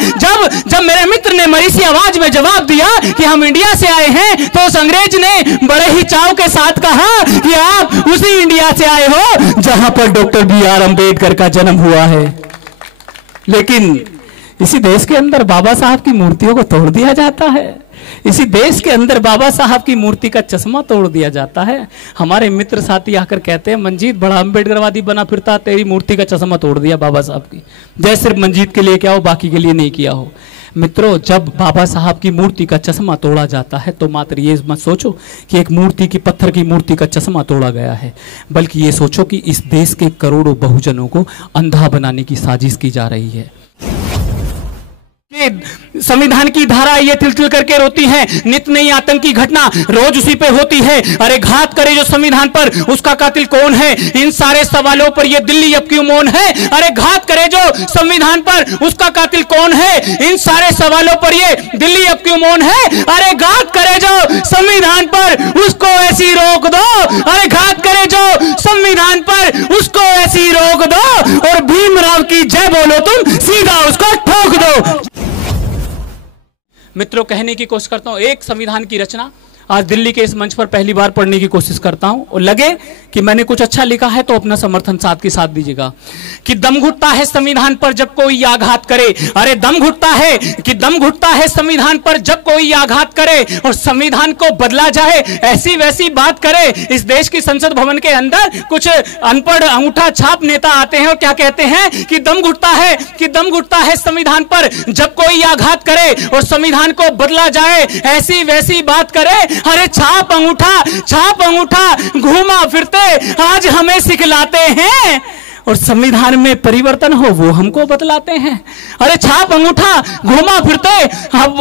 जब मेरे मित्र ने मरीसी आवाज में जवाब दिया कि हम इंडिया से आए हैं, तो उस अंग्रेज ने बड़े ही चाव के साथ कहा कि आप उसी इंडिया से आए हो जहां पर डॉक्टर B.R. अम्बेडकर का जन्म हुआ है। लेकिन इसी देश के अंदर बाबा साहब की मूर्तियों को तोड़ दिया जाता है, इसी देश के अंदर बाबा साहब की मूर्ति का चश्मा तोड़ दिया जाता है। हमारे मित्र साथी आकर कहते हैं, मंजीत बड़ा अम्बेडकरवादी बना फिरता, तेरी मूर्ति का चश्मा तोड़ दिया बाबा साहब की, जैसे सिर्फ मंजीत के लिए क्या हो, बाकी के लिए नहीं किया हो। मित्रों, जब बाबा साहब की मूर्ति का चश्मा तोड़ा जाता है तो मात्र ये मत सोचो कि एक मूर्ति की, पत्थर की मूर्ति का चश्मा तोड़ा गया है, बल्कि ये सोचो कि इस देश के करोड़ों बहुजनों को अंधा बनाने की साजिश की जा रही है। संविधान की धारा ये तिल-तिल करके रोती है, नित नई आतंकी घटना रोज उसी पे होती है। अरे घात करे जो संविधान पर, उसका कातिल कौन है? इन सारे सवालों पर ये दिल्ली अब क्यों मौन है? अरे घात करे जो संविधान पर, उसका कातिल कौन है? इन सारे सवालों पर ये दिल्ली अब क्यों मौन है? अरे घात करे जो संविधान पर, उसको ऐसी रोक दो। अरे घात करे जो संविधान पर, उसको ऐसी रोक दो, और भीमराव की जय बोलो तुम, सीधा उसको ठोक दो। मित्रों, कहने की कोशिश करता हूं, एक संविधान की रचना आज दिल्ली के इस मंच पर पहली बार पढ़ने की कोशिश करता हूं, और लगे कि मैंने कुछ अच्छा लिखा है तो अपना समर्थन साथ के साथ दीजिएगा। कि दम घुटता है संविधान पर जब कोई आघात करे। अरे दम घुटता है, कि दम घुटता है संविधान पर जब कोई आघात करे, और संविधान को बदला जाए ऐसी वैसी बात करे। इस देश की संसद भवन के अंदर कुछ अनपढ़ अंगूठा छाप नेता आते हैं और क्या कहते हैं कि दम घुटता है, कि दम घुटता है संविधान पर जब कोई आघात करे और संविधान को बदला जाए ऐसी वैसी बात करे। अरे छाप अंगूठा घूमा फिरते आज हमें सिखलाते हैं, और संविधान में परिवर्तन हो वो हमको बतलाते हैं। अरे छाप अंगूठा घुमा फिरते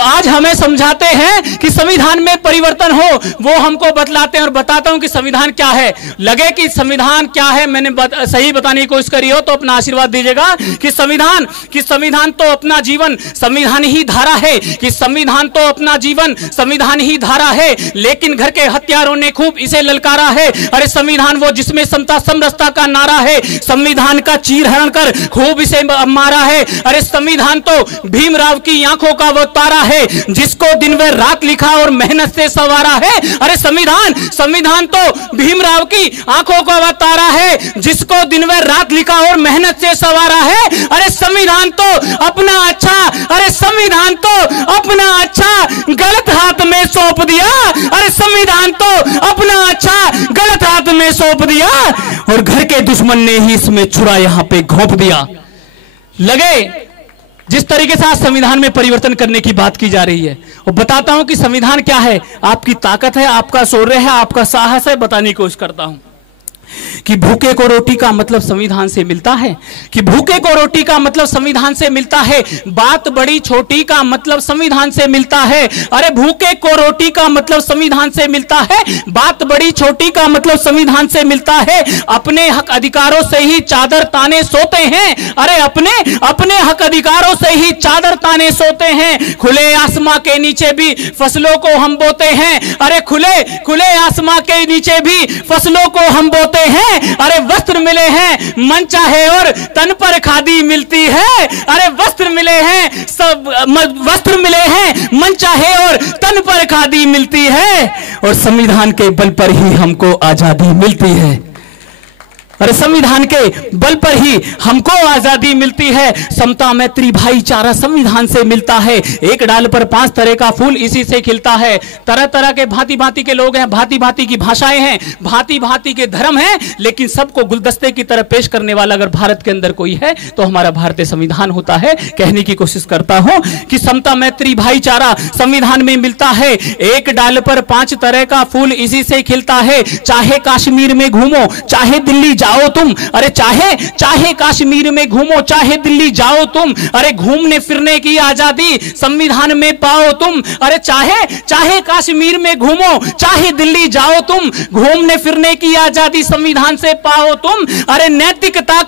आज हमें समझाते हैं कि संविधान में परिवर्तन हो वो हमको बतलाते हैं। और बताता हूं कि संविधान क्या है। लगे कि संविधान क्या है मैंने सही बताने की कोशिश करी हो तो अपना आशीर्वाद दीजिएगा। कि संविधान तो अपना जीवन संविधान ही धारा है, कि संविधान तो अपना जीवन संविधान ही धारा है, लेकिन घर के हत्यारों ने खूब इसे ललकारा है। अरे संविधान वो जिसमें समता समरसता का नारा है, संविधान का चीरहरण कर खूब इसे मारा है। अरे संविधान तो भीमराव की आंखों का वो तारा है, जिसको दिन व रात लिखा और मेहनत से संवारा है। अरे संविधान तो भीमराव की आंखों का वो तारा है, जिसको दिन व रात लिखा और मेहनत से संवारा है। अरे संविधान तो अपना अच्छा गलत हाथ में सौंप दिया। अरे संविधान तो अपना अच्छा गलत हाथ में सौंप दिया, और घर के दुश्मन ने ही इसमें छुरा यहां पे घोंप दिया। लगे जिस तरीके से आज संविधान में परिवर्तन करने की बात की जा रही है, और बताता हूं कि संविधान क्या है। आपकी ताकत है, आपका शौर्य है, आपका साहस है, बताने की कोशिश करता हूं। कि भूखे को रोटी का मतलब संविधान से मिलता है, कि भूखे को रोटी का मतलब संविधान से मिलता है, बात बड़ी छोटी का मतलब संविधान से मिलता है। अरे भूखे को रोटी का मतलब संविधान से मिलता है, बात बड़ी छोटी का मतलब संविधान से मिलता है। अपने हक अधिकारों से ही चादर ताने सोते हैं। अरे अपने हक अधिकारों से ही चादर ताने सोते हैं। खुले आसमां के नीचे भी फसलों को हम बोते हैं। अरे खुले आसमां के नीचे भी फसलों को हम बोते हैं। अरे वस्त्र मिले हैं मन चाहे और तन पर खादी मिलती है। अरे वस्त्र मिले हैं मन चाहे और तन पर खादी मिलती है, और संविधान के बल पर ही हमको आजादी मिलती है। अरे संविधान के बल पर ही हमको आजादी मिलती है। समता मैत्री भाईचारा संविधान से मिलता है। एक डाल पर 5 तरह का फूल इसी से खिलता है। तरह तरह के भांति भांति के लोग हैं, भांति भांति की भाषाएं हैं, भांति भांति के धर्म हैं, लेकिन सबको गुलदस्ते की तरह पेश करने वाला अगर भारत के अंदर कोई है तो हमारा भारतीय संविधान होता है। कहने की कोशिश करता हूं कि समता मैत्री भाईचारा संविधान में मिलता है। एक डाल पर 5 तरह का फूल इसी से खिलता है। चाहे कश्मीर में घूमो, चाहे दिल्ली जाओ तुम। अरे चाहे कश्मीर में घूमो, चाहे दिल्ली जाओ तुम। अरे घूमने फिरने की आजादी संविधान में पाओ तुम। अरे चाहे कश्मीर में घूमो, चाहे दिल्ली जाओ तुम। घूमने फिरने की आजादी संविधान से पाओ तुम। अरे नैतिकता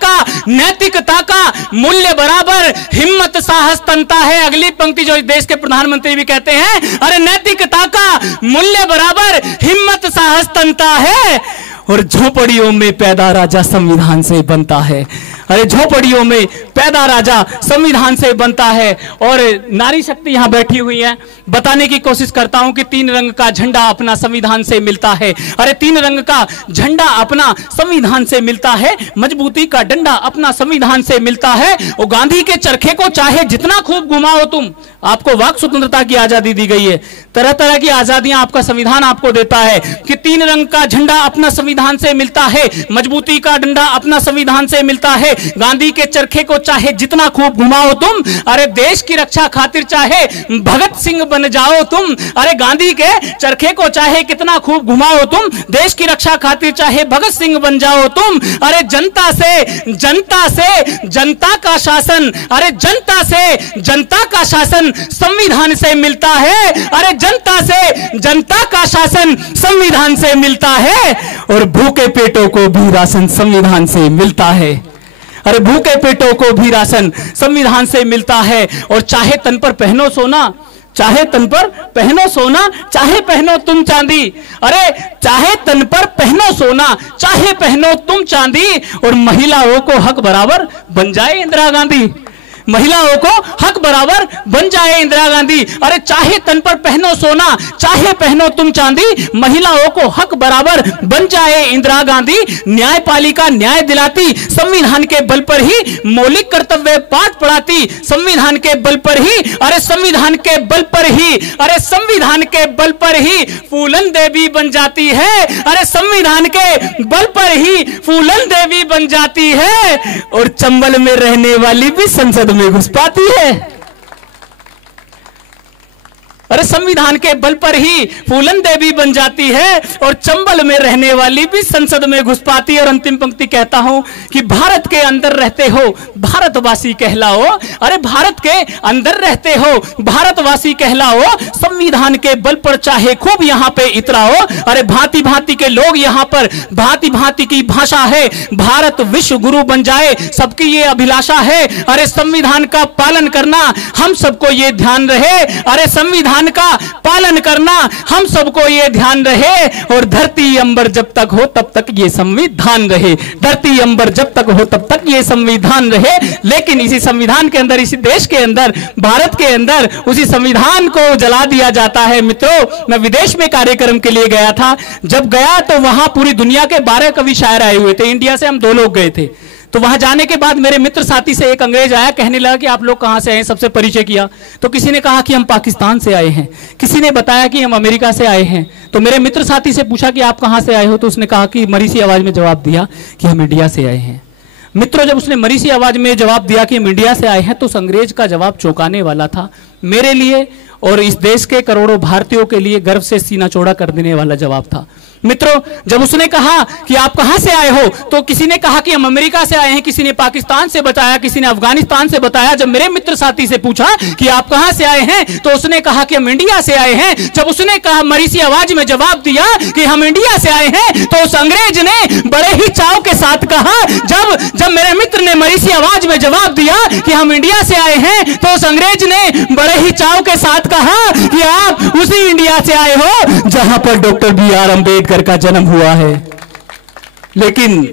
का मूल्य बराबर हिम्मत साहस तनता है। अगली पंक्ति जो देश के प्रधानमंत्री भी कहते हैं, अरे नैतिकता का मूल्य बराबर हिम्मत साहस तनता है, और झोपड़ियों में पैदा राजा संविधान से बनता है। अरे झोपड़ियों में पैदा राजा संविधान से बनता है। और नारी शक्ति यहाँ बैठी हुई है, बताने की कोशिश करता हूं कि 3 रंग का झंडा अपना संविधान से मिलता है। अरे 3 रंग का झंडा अपना संविधान से मिलता है, मजबूती का डंडा अपना संविधान से मिलता है। और गांधी के चरखे को चाहे जितना खूब घुमाओ तुम, आपको वाक स्वतंत्रता की आजादी दी गई है, तरह तरह की आजादियां आपका संविधान आपको देता है कि 3 रंग का झंडा अपना संविधान से मिलता है, मजबूती का डंडा अपना संविधान से मिलता है। गांधी के चरखे को चाहे जितना खूब घुमाओ तुम, अरे देश की रक्षा खातिर चाहे भगत सिंह बन जाओ तुम। अरे गांधी के चरखे को चाहे कितना खूब घुमाओ तुम, देश की रक्षा खातिर चाहे भगत सिंह बन जाओ तुम। अरे जनता से जनता का शासन, अरे जनता से जनता का शासन संविधान से मिलता है। अरे जनता से जनता का शासन संविधान से मिलता है। और भूखे पेटों को भी राशन संविधान से मिलता है। अरे भूखे पेटों को भी राशन संविधान से मिलता है। और चाहे तन पर पहनो सोना, चाहे तन पर पहनो सोना, चाहे पहनो तुम चांदी। अरे चाहे तन पर पहनो सोना, चाहे पहनो तुम चांदी। और महिलाओं को हक बराबर बन जाए इंदिरा गांधी, महिलाओं को हक बराबर बन जाए इंदिरा गांधी। अरे चाहे तन पर पहनो सोना, चाहे पहनो तुम चांदी, महिलाओं को हक बराबर बन जाए इंदिरा गांधी। न्यायपालिका न्याय दिलाती, संविधान के बल पर ही मौलिक कर्तव्य पाठ पढ़ाती, संविधान के बल पर ही, अरे संविधान के बल पर ही, अरे संविधान के बल पर ही फूलन देवी बन जाती है। अरे संविधान के बल पर ही फूलन देवी बन जाती है। और चंबल में रहने वाली भी संसद में घुस पाती है। अरे संविधान के बल पर ही फूलन देवी बन जाती है और चंबल में रहने वाली भी संसद में घुस पाती है। और अंतिम पंक्ति कहता हूं कि भारत के अंदर रहते हो भारतवासी कहलाओ। अरे भारत के अंदर रहते हो भारतवासी कहलाओ, संविधान के बल पर चाहे खूब यहां पे इतराओ। अरे भांति भांति के लोग यहां पर, भांति भांति की भाषा है, भारत विश्व गुरु बन जाए सबकी ये अभिलाषा है। अरे संविधान का पालन करना हम सबको ये ध्यान रहे। अरे संविधान का पालन करना हम सबको ये ध्यान रहे। और धरती अंबर जब तक हो तब तक ये संविधान रहे, धरती अंबर जब तक हो तब तक ये संविधान रहे। लेकिन इसी संविधान के अंदर, इसी देश के अंदर, भारत के अंदर उसी संविधान को जला दिया जाता है। मित्रों, मैं विदेश में कार्यक्रम के लिए गया था। जब गया तो वहां पूरी दुनिया के 12 कवि शायर आए हुए थे। इंडिया से हम 2 लोग गए थे। तो वहां जाने के बाद मेरे मित्र साथी से एक अंग्रेज आया, कहने लगा कि आप लोग कहां से आए हैं। सबसे परिचय किया तो किसी ने कहा कि हम पाकिस्तान से आए हैं, किसी ने बताया कि हम अमेरिका से आए हैं। तो मेरे मित्र साथी से पूछा कि आप कहां से आए हो, तो उसने कहा कि मरी सी आवाज में जवाब दिया कि हम इंडिया से आए हैं। मित्रों, जब उसने मरी सी आवाज में जवाब दिया कि हम इंडिया से आए हैं, तो उस अंग्रेज का जवाब चौंकाने वाला था। मेरे लिए और इस देश के करोड़ों भारतीयों के लिए गर्व से सीना चौड़ा कर देने वाला जवाब था। मित्रों, जब उसने कहा कि आप कहां से आए हो, तो किसी ने कहा कि हम अमेरिका से आए हैं, किसी ने पाकिस्तान से बताया, किसी ने अफगानिस्तान से बताया। जब मेरे मित्र साथी से पूछा कि आप कहां से आए हैं, तो उसने कहा कि हम इंडिया से आए हैं। जब उसने कहा मरी सी आवाज में जवाब दिया कि हम इंडिया से आए हैं, तो उस अंग्रेज ने बड़े ही चाव के साथ कहा, जब मेरे मित्र ने मरी सी आवाज में जवाब दिया कि हम इंडिया से आए हैं, तो उस अंग्रेज ने बड़े ही चाव के साथ कहा कि आप उसी इंडिया से आए हो जहां पर डॉक्टर बी.आर. अम्बेडकर का जन्म हुआ है। लेकिन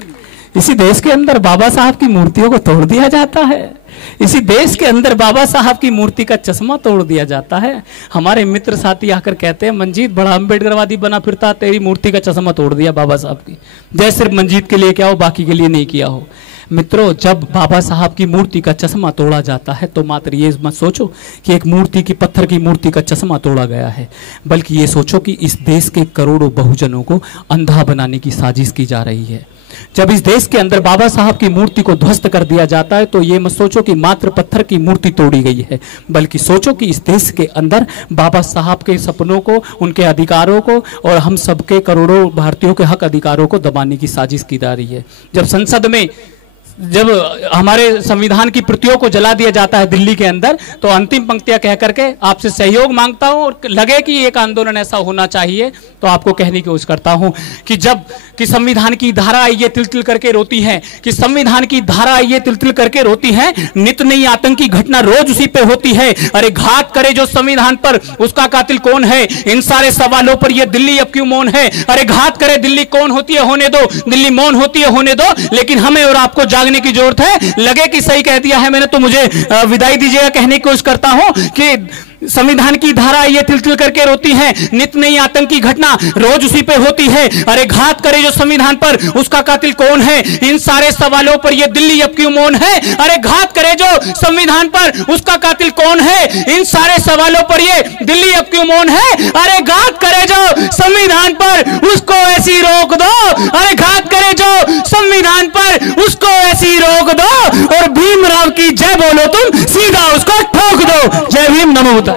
इसी देश के अंदर बाबा साहब की मूर्तियों को तोड़ दिया जाता है। इसी देश के अंदर बाबा साहब की मूर्ति का चश्मा तोड़ दिया जाता है। हमारे मित्र साथी आकर कहते हैं, मंजीत बड़ा अम्बेडकरवादी बना फिरता, तेरी मूर्ति का चश्मा तोड़ दिया बाबा साहब की। जय सिर्फ मंजीत के लिए क्या हो, बाकी के लिए नहीं किया हो। मित्रों, जब बाबा साहब की मूर्ति का चश्मा तोड़ा जाता है तो मात्र ये मत सोचो कि एक मूर्ति की, पत्थर की मूर्ति का चश्मा तोड़ा गया है, बल्कि ये सोचो कि इस देश के करोड़ों बहुजनों को अंधा बनाने की साजिश की जा रही है। जब इस देश के अंदर बाबा साहब की मूर्ति को ध्वस्त कर दिया जाता है तो ये मत सोचो कि मात्र पत्थर की मूर्ति तोड़ी गई है, बल्कि सोचो कि इस देश के अंदर बाबा साहब के सपनों को, उनके अधिकारों को और हम सबके करोड़ों भारतीयों के हक अधिकारों को दबाने की साजिश की जा रही है। जब संसद में, जब हमारे संविधान की प्रतियों को जला दिया जाता है दिल्ली के अंदर, तो अंतिम पंक्तियां कह करके आपसे सहयोग मांगता हूं और लगे कि एक आंदोलन ऐसा होना चाहिए तो आपको कहने की कोशिश करता हूं कि जब कि संविधान की धारा ये तिल तिल करके रोती है, कि संविधान की धारा ये तिल तिल करके रोती है, नित नई आतंकी घटना रोज उसी पे होती है। अरे घात करे जो संविधान पर, उसका कातिल कौन है? इन सारे सवालों पर ये दिल्ली अब क्यों मौन है? अरे घात करे दिल्ली कौन होती है, होने दो, दिल्ली मौन होती है, होने दो। लेकिन हमें और आपको भागने की जरूरत है। लगे कि सही कह दिया है मैंने तो मुझे विदाई दीजिएगा। कहने की कोशिश करता हूं कि संविधान की धारा ये तिल तिल करके रोती है, नित नई आतंकी घटना रोज उसी पे होती है। अरे घात करे जो संविधान पर, उसका कातिल कौन है? इन सारे सवालों पर ये दिल्ली अब क्यों मौन है? अरे घात करे जो संविधान पर, उसका कातिल कौन है? इन सारे सवालों पर ये दिल्ली अब क्यों मौन है? अरे घात करे जो संविधान पर, उसको ऐसी रोक दो। अरे घात करे जो संविधान पर, उसको ऐसी रोक दो। और भीमराव की जय बोलो तुम, सीधा उसको ठोक दो। जय भीम, नमो बुद्धाय।